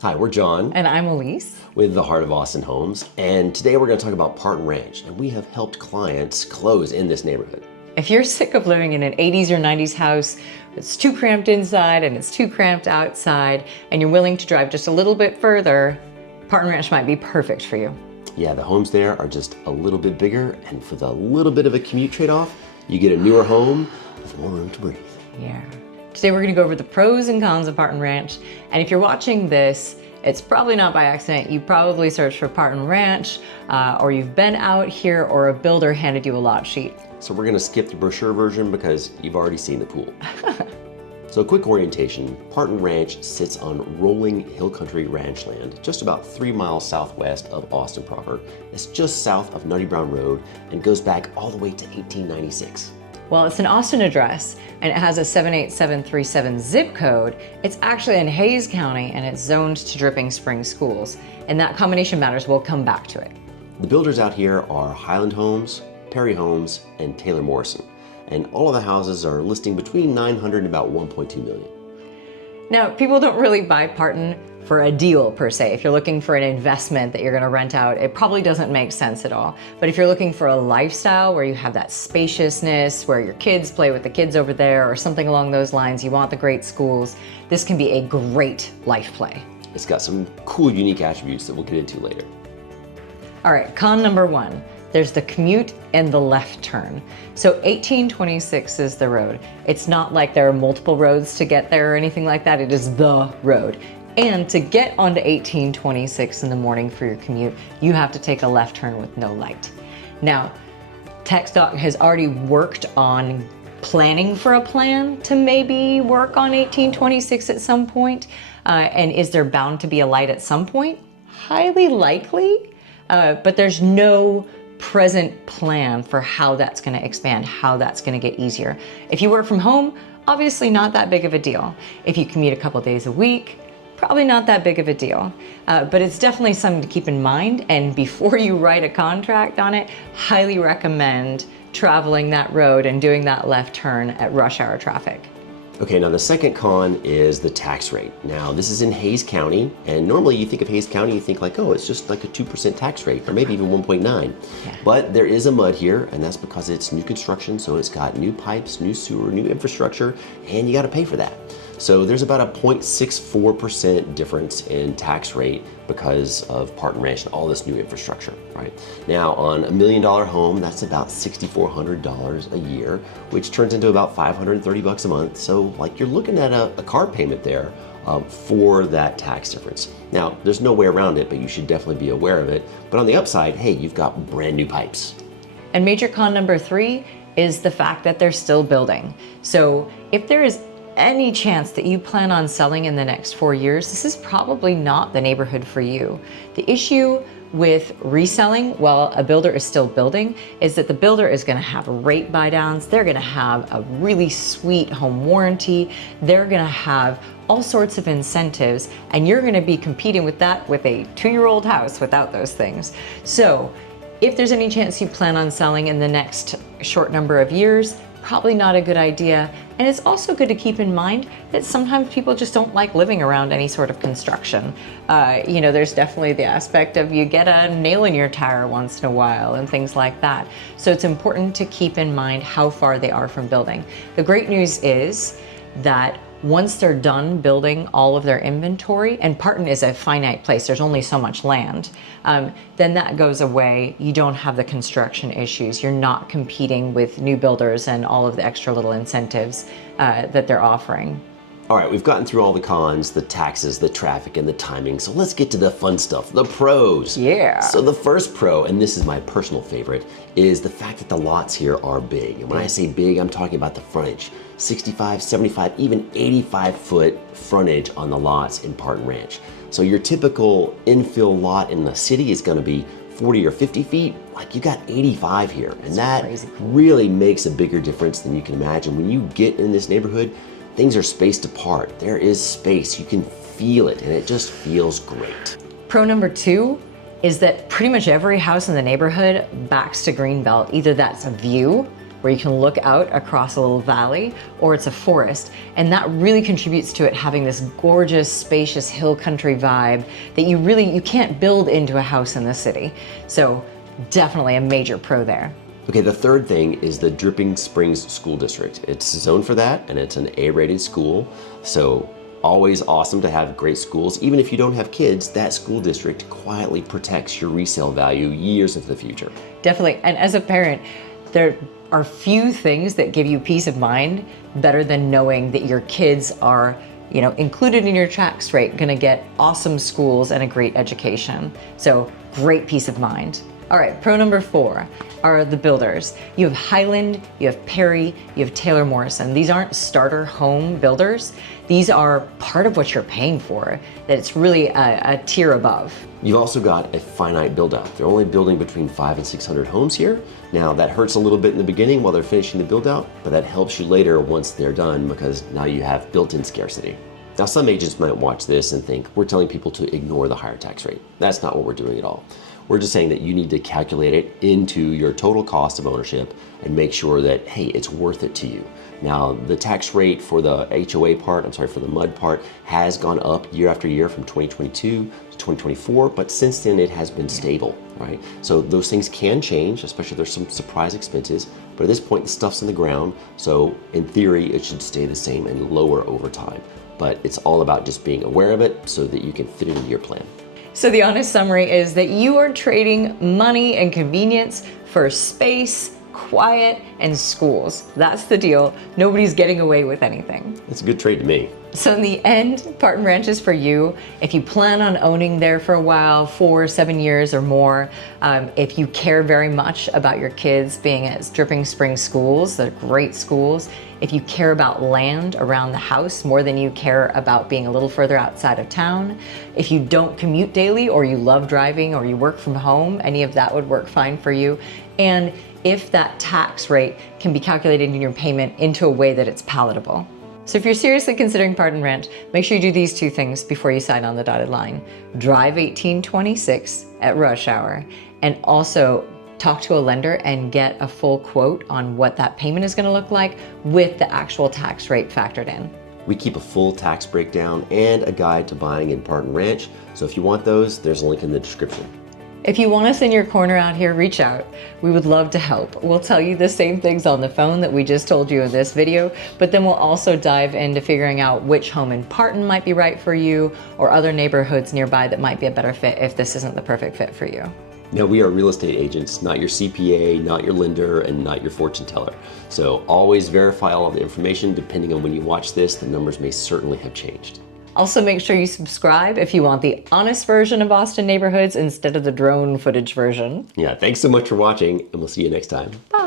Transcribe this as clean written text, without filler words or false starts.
Hi, we're John. And I'm Elise. With the Heart of Austin Homes. And today we're going to talk about Parton Ranch. And we have helped clients close in this neighborhood. If you're sick of living in an 80s or 90s house, it's too cramped inside and it's too cramped outside, and you're willing to drive just a little bit further, Parton Ranch might be perfect for you. Yeah, the homes there are just a little bit bigger, and for the little bit of a commute trade-off, you get a newer home with more room to breathe. Yeah. Today we're going to go over the pros and cons of Parton Ranch. And if you're watching this, it's probably not by accident. You probably searched for Parton Ranch, or you've been out here, or a builder handed you a lot sheet. So we're going to skip the brochure version because you've already seen the pool. So a quick orientation, Parton Ranch sits on rolling hill country ranch land, just about 3 miles southwest of Austin proper. It's just south of Nutty Brown Road and goes back all the way to 1896. Well, it's an Austin address and it has a 78737 zip code. It's actually in Hays County and it's zoned to Dripping Springs schools. And that combination matters. We'll come back to it. The builders out here are Highland Homes, Perry Homes, and Taylor Morrison. And all of the houses are listing between 900 and about 1.2 million. Now, people don't really buy Parton for a deal per se. If you're looking for an investment that you're gonna rent out, it probably doesn't make sense at all. But if you're looking for a lifestyle where you have that spaciousness, where your kids play with the kids over there or something along those lines, you want the great schools, this can be a great life play. It's got some cool, unique attributes that we'll get into later. All right, con number one. There's the commute and the left turn. So 1826 is the road. It's not like there are multiple roads to get there or anything like that. It is the road. And to get onto 1826 in the morning for your commute, you have to take a left turn with no light. Now, TxDOT has already worked on planning for a plan to maybe work on 1826 at some point. And is there bound to be a light at some point? Highly likely, but there's no present plan for how that's going to expand, how that's going to get easier. If you work from home, obviously not that big of a deal. If you commute a couple days a week, probably not that big of a deal. But it's definitely something to keep in mind. And before you write a contract on it, highly recommend traveling that road and doing that left turn at rush hour traffic. Okay, now the second con is the tax rate. Now this is in Hays County, and normally you think of Hays County, you think like, oh, it's just like a 2% tax rate, or maybe even 1.9. Yeah. But there is a mud here, and that's because it's new construction, so it's got new pipes, new sewer, new infrastructure, and you gotta pay for that. So there's about a 0.64% difference in tax rate because of Parton Ranch and all this new infrastructure, right? Now on $1 million home, that's about $6,400 a year, which turns into about $530 a month. So like you're looking at a car payment there for that tax difference. Now there's no way around it, but you should definitely be aware of it. But on the upside, hey, you've got brand new pipes. And major con number three is the fact that they're still building. So if there is any chance that you plan on selling in the next 4 years, this is probably not the neighborhood for you. The issue with reselling while a builder is still building is that the builder is gonna have rate buy downs, they're gonna have a really sweet home warranty, they're gonna have all sorts of incentives, and you're gonna be competing with that with a 2-year-old house without those things. So if there's any chance you plan on selling in the next short number of years, probably not a good idea. And it's also good to keep in mind that sometimes people just don't like living around any sort of construction. You know, there's definitely the aspect of you get a nail in your tire once in a while and things like that. So it's important to keep in mind how far they are from building. The great news is that once they're done building all of their inventory, and Parton is a finite place, there's only so much land, then that goes away. You don't have the construction issues. You're not competing with new builders and all of the extra little incentives that they're offering. All right, we've gotten through all the cons, the taxes, the traffic, and the timing, so let's get to the fun stuff, the pros. Yeah. So the first pro, and this is my personal favorite, is the fact that the lots here are big. And when I say big, I'm talking about the frontage. 65, 75, even 85-foot frontage on the lots in Parton Ranch. So your typical infill lot in the city is gonna be 40 or 50 feet, like you got 85 here. And that really makes a bigger difference than you can imagine. When you get in this neighborhood, things are spaced apart. There is space, you can feel it, and it just feels great. Pro number two is that pretty much every house in the neighborhood backs to Greenbelt. Either that's a view where you can look out across a little valley, or it's a forest. And that really contributes to it having this gorgeous, spacious hill country vibe that you can't build into a house in the city. So definitely a major pro there. Okay, the third thing is the Dripping Springs School District. It's zoned for that, and it's an A-rated school. So always awesome to have great schools. Even if you don't have kids, that school district quietly protects your resale value years into the future. Definitely, and as a parent, there are few things that give you peace of mind better than knowing that your kids are, included in your tax rate, gonna get awesome schools and a great education. So great peace of mind. All right, pro number 4 are the builders. You have Highland, you have Perry, you have Taylor Morrison. These aren't starter home builders. These are part of what you're paying for, that it's really a tier above. You've also got a finite build out. They're only building between 500 and 600 homes here. Now that hurts a little bit in the beginning while they're finishing the build out, but that helps you later once they're done because now you have built-in scarcity. Now some agents might watch this and think we're telling people to ignore the higher tax rate. That's not what we're doing at all. We're just saying that you need to calculate it into your total cost of ownership and make sure that, hey, it's worth it to you. Now, the tax rate for the for the MUD part has gone up year after year from 2022 to 2024, but since then it has been stable, right? So those things can change, especially if there's some surprise expenses, but at this point the stuff's in the ground, so in theory it should stay the same and lower over time. But it's all about just being aware of it so that you can fit it into your plan. So the honest summary is that you are trading money and convenience for space, quiet, and schools. That's the deal. Nobody's getting away with anything. It's a good trade to me. So in the end, Parton Ranch is for you. If you plan on owning there for a while, 4 or 7 years or more, if you care very much about your kids being at Dripping Springs schools, they're great schools. If you care about land around the house more than you care about being a little further outside of town, if you don't commute daily or you love driving or you work from home, any of that would work fine for you. And if that tax rate can be calculated in your payment into a way that it's palatable. So if you're seriously considering Parton Ranch, make sure you do these 2 things before you sign on the dotted line. Drive 1826 at rush hour, and also talk to a lender and get a full quote on what that payment is going to look like with the actual tax rate factored in. We keep a full tax breakdown and a guide to buying in Parton Ranch, so if you want those, there's a link in the description. If you want us in your corner out here, reach out. We would love to help. We'll tell you the same things on the phone that we just told you in this video, but then we'll also dive into figuring out which home in Parton might be right for you or other neighborhoods nearby that might be a better fit if this isn't the perfect fit for you. Now, we are real estate agents, not your CPA, not your lender, and not your fortune teller. So always verify all of the information. Depending on when you watch this, the numbers may certainly have changed. Also, make sure you subscribe if you want the honest version of Austin neighborhoods instead of the drone footage version. Yeah, thanks so much for watching, and we'll see you next time. Bye.